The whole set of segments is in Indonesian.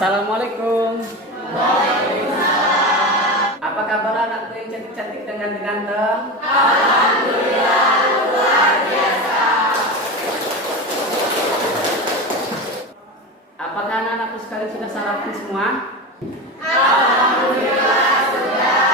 Assalamualaikum. Waalaikumsalam. Apa kabar anakku yang cantik-cantik dan ganteng? Alhamdulillah luar biasa. Apakah anak-anakku sekalian sudah sarapan semua? Alhamdulillah sudah.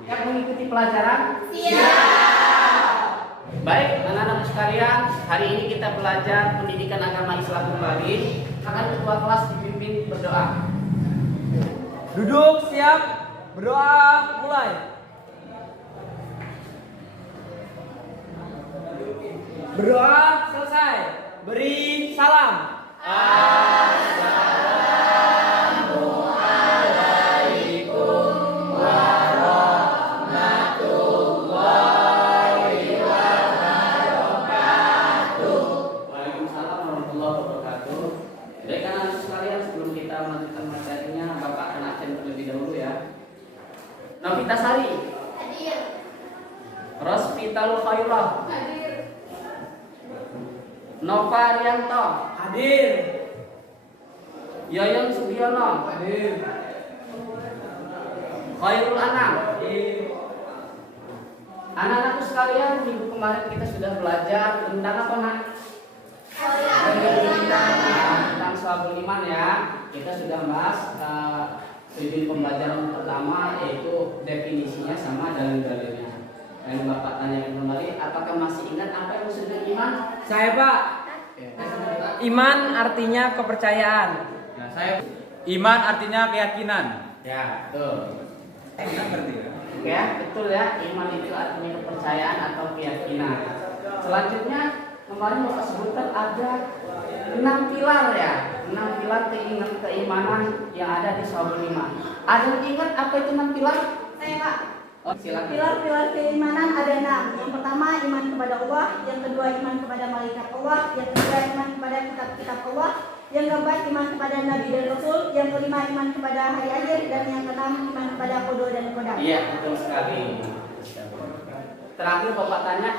Siap mengikuti pelajaran? Siap. Baik, anak-anakku sekalian, hari ini kita belajar pendidikan agama Islam kembali. Akan ketua kelas dipimpin berdoa. Duduk, siap, berdoa, mulai. Berdoa selesai, beri salam. Waalaikumsalam warahmatullahi wabarakatuh. Baik anak-anak sekalian, sebelum kita melanjutkan materinya, Bapak akan absen terlebih dahulu ya. Novita Sari, Hadir. Rosvital Khairah, Hadir. Nova Rianto, Hadir. Yoyon Sugiono, Hadir. Khairul Anam. Hadir. Anak-anakku sekalian, minggu kemarin kita sudah belajar tentang apa, Nak? Tentang Shu'abul Iman ya. Kita sudah bahas tujuan pembelajaran pertama, yaitu definisinya sama dalil-dalilnya. Dan Bapak tanya kembali, apakah masih ingat apa yang maksudnya iman? Saya, Pak. Iman artinya kepercayaan. Ya, saya. Iman artinya keyakinan. Ya, betul. Ngerti ya? Ya, betul ya. Iman itu artinya kepercayaan atau keyakinan. Selanjutnya, kemarin Bapak sebutkan ada 6 pilar ya. 6 pilar keimanan yang ada di Shu'abul Iman. Ada yang ingat apa itu 6 pilar? Saya Pak. Oh, silakan. Pilar-pilar keimanan ada 6. Yang pertama iman kepada Allah, yang kedua iman kepada malaikat Allah, yang ketiga iman kepada kitab-kitab Allah, yang keempat iman kepada nabi dan rasul, yang kelima iman kepada hari akhir, dan yang keenam iman kepada qada dan qadar. Iya, betul sekali. Terakhir Bapak tanya,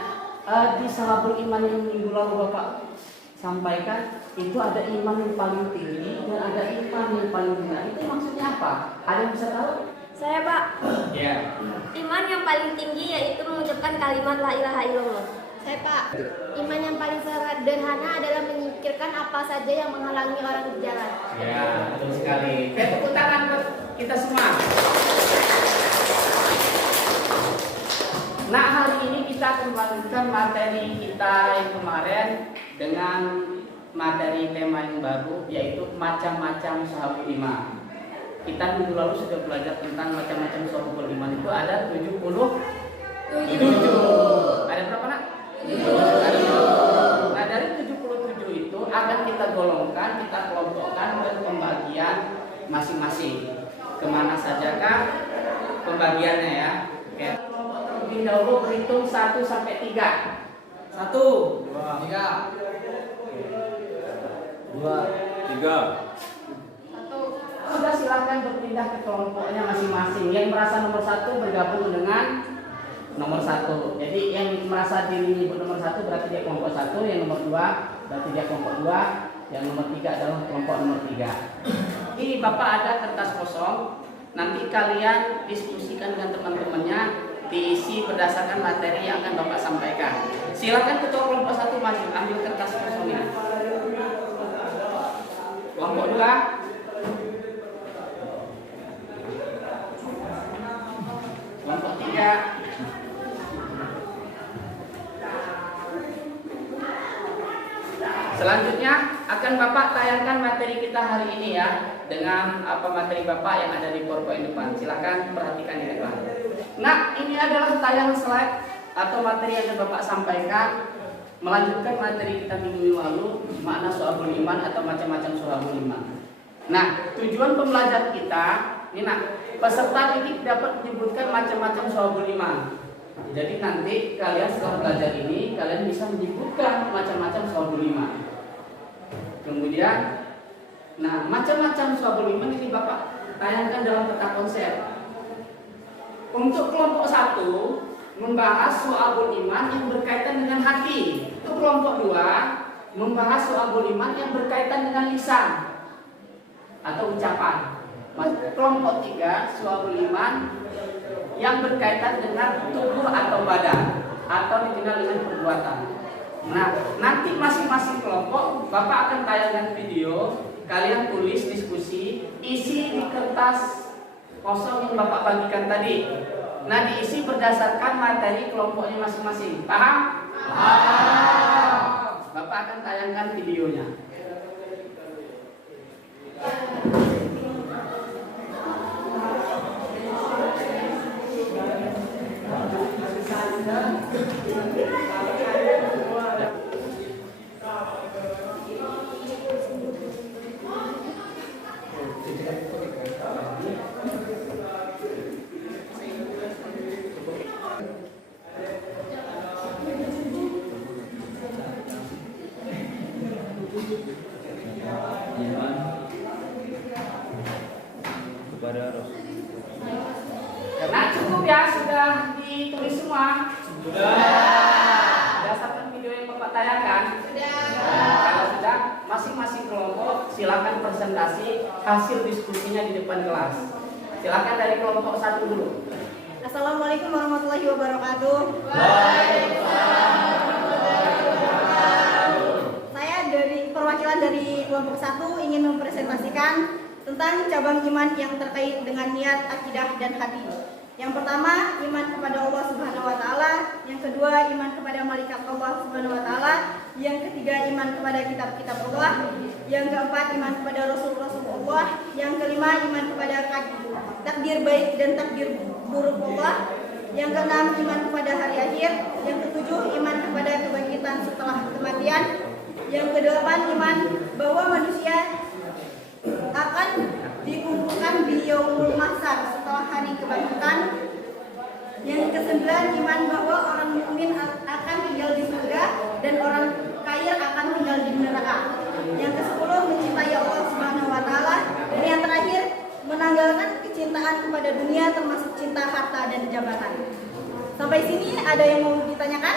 di Shu'abul Iman yang minggu lalu Bapak sampaikan, itu ada iman yang paling tinggi dan ada iman yang paling rendah. Itu maksudnya apa? Ada yang bisa tahu? Saya Pak, Iya. iman yang paling tinggi yaitu mengucapkan kalimat la ilaha illallah. Saya Pak, iman yang paling sederhana adalah menyingkirkan apa saja yang menghalangi orang berjalan. Ya, betul sekali. Tepuk tangan buat kita semua. Nah, hari ini kita akan melanjutkan materi kita yang kemarin dengan materi tema yang baru, yaitu macam-macam Shu'abul Iman. Kita minggu lalu sudah belajar tentang macam-macam Shu'abul Iman. Itu ada 77. Ada berapa, Nak? 77. Nah, dari 77 itu akan kita golongkan, kita kelompokkan dan pembagian masing-masing. Kemana sajakah pembagiannya ya? Oke. Kelompok terlebih dahulu berhitung 1 sampai 3. 1, 2, 3. 2, 3. Sudah silakan berpindah ke kelompoknya masing-masing. Yang merasa nomor 1 bergabung dengan nomor 1. Jadi yang merasa diri menyebut nomor 1 berarti dia kelompok 1, yang nomor 2 berarti dia kelompok 2, yang nomor 3 adalah kelompok nomor 3. Ini Bapak ada kertas kosong. Nanti kalian diskusikan dengan teman-temannya, diisi berdasarkan materi yang akan Bapak sampaikan. Silakan ketua kelompok 1 maju, ambil kertas kosongnya. Kelompok 2. Kelompok 3. Selanjutnya akan Bapak tayangkan materi kita hari ini ya, dengan apa materi Bapak yang ada di PowerPoint depan. Silakan perhatikan di depan. Nah, ini adalah tayangan slide atau materi yang akan Bapak sampaikan melanjutkan materi kita minggu lalu, makna Shu'abul Iman atau macam-macam Shu'abul Iman. Nah, tujuan pembelajaran kita ini, Nak, peserta didik dapat menyebutkan macam-macam Shu'abul Iman. Jadi nanti kalian setelah belajar ini, kalian bisa menyebutkan macam-macam Shu'abul Iman. Kemudian, nah macam-macam Shu'abul Iman ini Bapak tayangkan dalam peta konsep. Untuk kelompok 1 membahas Shu'abul Iman yang berkaitan dengan hati. Untuk kelompok 2 membahas Shu'abul Iman yang berkaitan dengan lisan. atau ucapan. Kelompok 3 suarul iman yang berkaitan dengan tubuh atau badan atau dikenal dengan perbuatan. Nah, nanti masing-masing kelompok Bapak akan tayangkan video, kalian tulis diskusi, isi di kertas kosong yang Bapak bagikan tadi. Nah, diisi berdasarkan materi kelompoknya masing-masing. Paham? Paham. Bapak akan tayangkan videonya. Kepada Rasul. Karena cukup ya, sudah ditulis semua. Sudah. Berdasarkan video yang Bapak tayangkan. Kalau sudah, masing-masing kelompok silakan presentasi hasil diskusinya di depan kelas. Silakan dari kelompok 1 dulu. Assalamualaikum warahmatullahi wabarakatuh. Saya dari perwakilan dari kelompok 1 ingin mempresentasikan tentang cabang iman yang terkait dengan niat, akidah, dan hati. Yang pertama, iman kepada Allah Subhanahu wa taala, yang kedua, iman kepada malaikat Allah Subhanahu wa taala, yang ketiga, iman kepada kitab-kitab Allah, yang keempat, iman kepada rasul-rasul Allah, yang kelima, iman kepada takdir baik dan takdir buruk Allah, yang keenam, iman kepada hari akhir, yang ketujuh, iman kepada kebangkitan setelah kematian, yang kedelapan, iman bahwa manusia akan dikumpulkan di yaumul mahsyar setelah hari kebangkitan. Yang kesembilan, iman bahwa orang mukmin akan tinggal di surga dan orang kafir akan tinggal di neraka. Yang kesepuluh, mencintai Allah Subhanahu wa taala. Dan yang terakhir, menanggalkan kecintaan kepada dunia termasuk cinta harta dan jabatan. Sampai sini ada yang mau ditanyakan?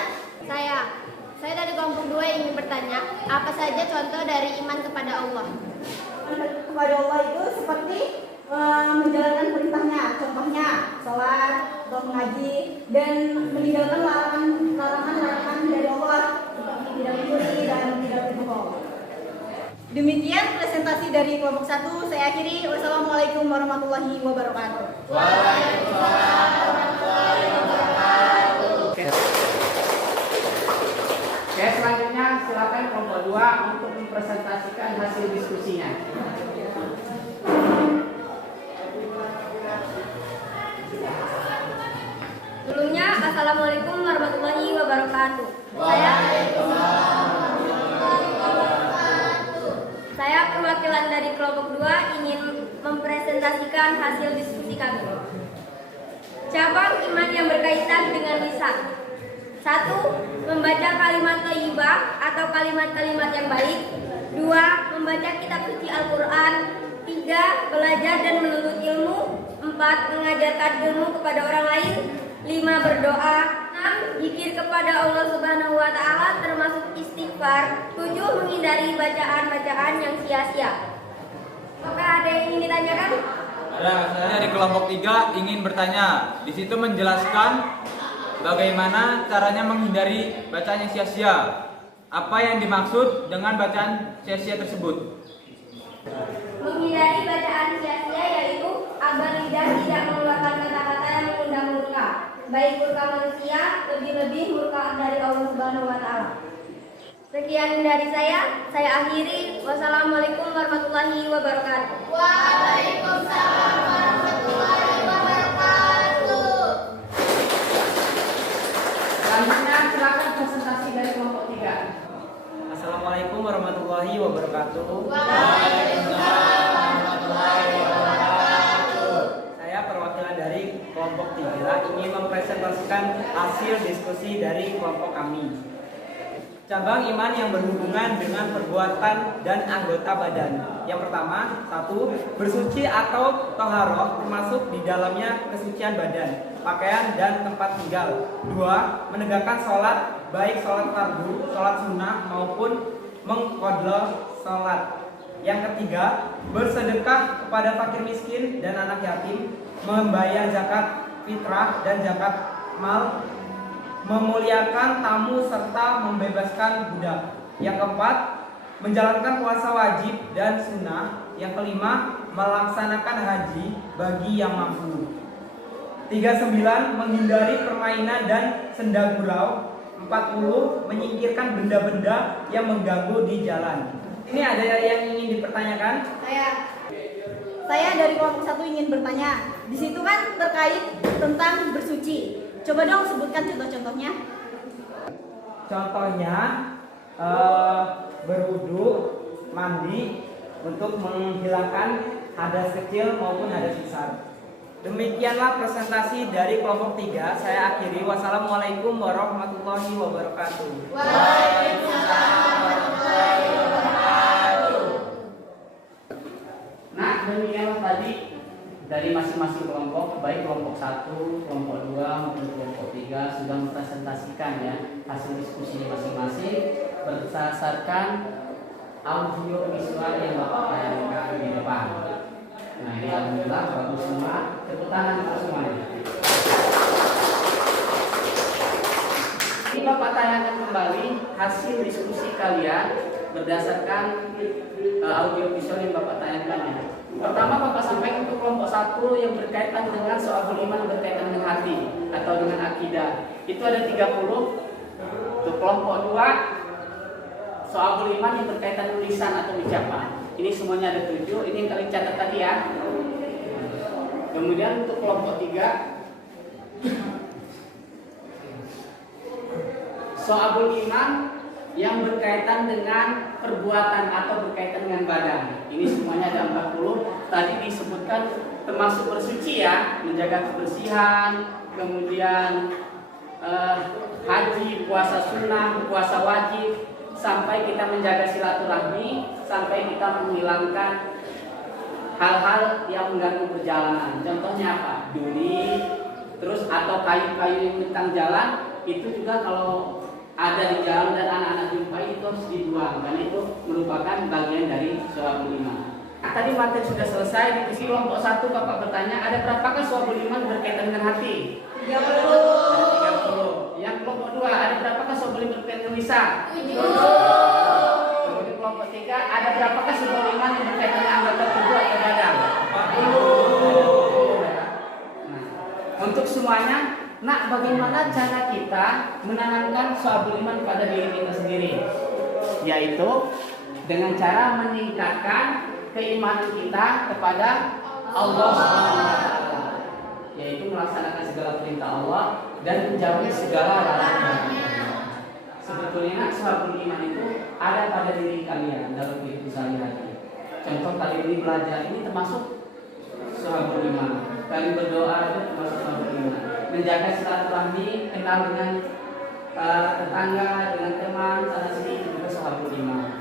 Saya dari kelompok 2 ingin bertanya, apa saja contoh dari iman kepada Allah? Kepada Allah itu seperti menjalankan perintahnya, contohnya sholat, atau mengaji, dan meninggalkan larangan dari Allah seperti tidak mencuri dan tidak berbohong. Demikian presentasi dari kelompok 1. Saya akhiri. Wassalamualaikum warahmatullahi wabarakatuh. Waalaikumsalam warahmatullahi wabarakatuh. Oke, selanjutnya silakan kelompok 2 untuk mempresentasikan hasil diskusinya. Sebelumnya, Assalamualaikum warahmatullahi wabarakatuh. Saya perwakilan dari kelompok 2 ingin mempresentasikan hasil diskusi kami. Cabang iman yang berkaitan dengan lisan. 1. Membaca kalimat thayyibah atau kalimat-kalimat yang baik. 2. Membaca kitab suci Al-Quran. 3. Belajar dan menuntut ilmu. 4. Mengajarkan ilmu kepada orang lain. 5. Berdoa. 6. Zikir kepada Allah Subhanahu wa taala termasuk istighfar. 7. Menghindari bacaan-bacaan yang sia-sia. Apakah ada yang ingin ditanyakan? Ada, saya dari kelompok 3 ingin bertanya. Di situ menjelaskan bagaimana caranya menghindari bacaan yang sia-sia. Apa yang dimaksud dengan bacaan sia-sia tersebut? Menghindari bacaan sia-sia yaitu agar lidah tidak mengeluarkan kata-kata yang mengundang murka, baik murka manusia, lebih-lebih murka dari Allah Subhanahu wa taala. Sekian dari saya akhiri. Wassalamualaikum warahmatullahi wabarakatuh. Waalaikumsalam warahmatullahi wabarakatuh. Selanjutnya silakan presentasi dari kelompok 3. Assalamualaikum warahmatullahi wabarakatuh. Waalaikumsalam warahmatullahi wabarakatuh. Saya perwakilan dari kelompok 3 ingin mempresentasikan hasil diskusi dari kelompok kami. Cabang iman yang berhubungan dengan perbuatan dan anggota badan. Yang pertama, 1. Bersuci atau toharoh termasuk di dalamnya kesucian badan, pakaian, dan tempat tinggal. 2. Menegakkan sholat, baik sholat fardu, sholat sunnah, maupun mengqadha sholat. Yang ketiga, bersedekah kepada fakir miskin dan anak yatim, membayar zakat fitrah dan zakat mal, memuliakan tamu serta membebaskan budak. Yang keempat, menjalankan puasa wajib dan sunnah. Yang kelima, melaksanakan haji bagi yang mampu. 39, menghindari permainan dan senda gurau. 40, menyingkirkan benda-benda yang mengganggu di jalan. Ini ada yang ingin dipertanyakan? Saya dari kelompok 1 ingin bertanya. Di situ kan terkait tentang bersuci. Coba dong sebutkan contoh-contohnya. Contohnya berwudu, mandi untuk menghilangkan hadas kecil maupun hadas besar. Demikianlah presentasi dari kelompok 3. Saya akhiri. Wassalamualaikum warahmatullahi wabarakatuh. Waalaikumsalam warahmatullahi wabarakatuh. Nah, demikianlah tadi dari masing-masing kelompok, baik kelompok 1, kelompok 2 maupun kelompok 3 sudah mempresentasikan ya hasil diskusinya masing-masing berdasarkan audio visual yang Bapak tayangkan di depan. Nah, ini alhamdulillah bagus semua. Tepuk tangan untuk semuanya. Ini Bapak tayangkan kembali hasil diskusi kalian berdasarkan audio visual yang Bapak tayangkan ya. Pertama Bapak sampaikan untuk kelompok 1 yang berkaitan dengan soal beriman berkaitan dengan hati atau dengan akidah. Itu ada 30. Untuk kelompok 2 soal beriman yang berkaitan dengan lisan atau ucapan. Ini semuanya ada 7. Ini yang kalian catat tadi ya. Kemudian untuk kelompok 3 soal beriman yang berkaitan dengan perbuatan atau berkaitan dengan badan. Ini semuanya ada 40. Tadi disebutkan termasuk bersuci ya, menjaga kebersihan, kemudian haji, puasa sunnah, puasa wajib, sampai kita menjaga silaturahmi, sampai kita menghilangkan hal-hal yang mengganggu perjalanan. Contohnya apa? Duri, terus atau kayu-kayu yang mentang jalan, itu juga kalau ada di jalan dan anak-anak jumpai itu harus dibuang, dan itu merupakan bagian dari soal iman. Tadi materi sudah selesai. Di kelompok 1 Bapak bertanya, ada berapakah soal iman berkaitan dengan hati? 30. Ada 30. Yang kelompok 2 ada berapakah soal iman berkaitan dengan lisan? 7. Kemudian kelompok 3 ada berapakah soal iman yang berkaitan dengan anggota tubuh atau badan? 40. Nah, untuk semuanya, nah, bagaimana cara kita menanamkan soal iman pada diri kita sendiri? Yaitu dengan cara meningkatkan keimanan kita kepada Allah SWT, yaitu melaksanakan segala perintah Allah dan menjauhi segala larangan. Sebetulnya soal iman itu ada pada diri kalian dalam kehidupan sehari-hari. Contoh kali ini belajar ini termasuk soal iman. Kali berdoa itu termasuk soal iman. Menjaga silaturahmi, kenal dengan tetangga, dengan teman, sana sini itu juga soal iman.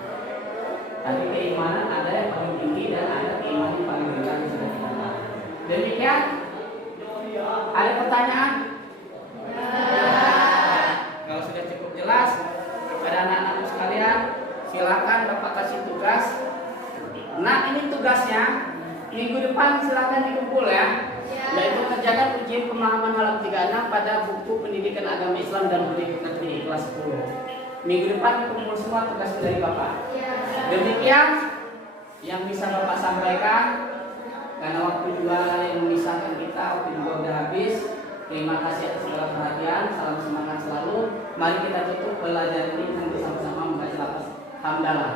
Tapi keimanan ada yang paling tinggi dan ada keimanan yang paling rendah yang sudah kita tahu. Demikian. Ada pertanyaan? Kalau sudah cukup jelas kepada anak-anakku sekalian, silakan Bapak kasih tugas. Nah, ini tugasnya minggu depan silakan dikumpul ya. Yaitu kerjakan ujian pemahaman halaman 36 pada buku pendidikan agama Islam dan budaya negeri kelas 10. Minggu depan dikumpul semua tugas dari Bapak. Demikian yang bisa Bapak sampaikan, karena waktu juga yang memisahkan kita, waktu juga udah habis. Terima kasih atas segala perhatian. Salam semangat selalu. Mari kita tutup pelajaran ini dengan bersama-sama membaca lafaz hamdalah.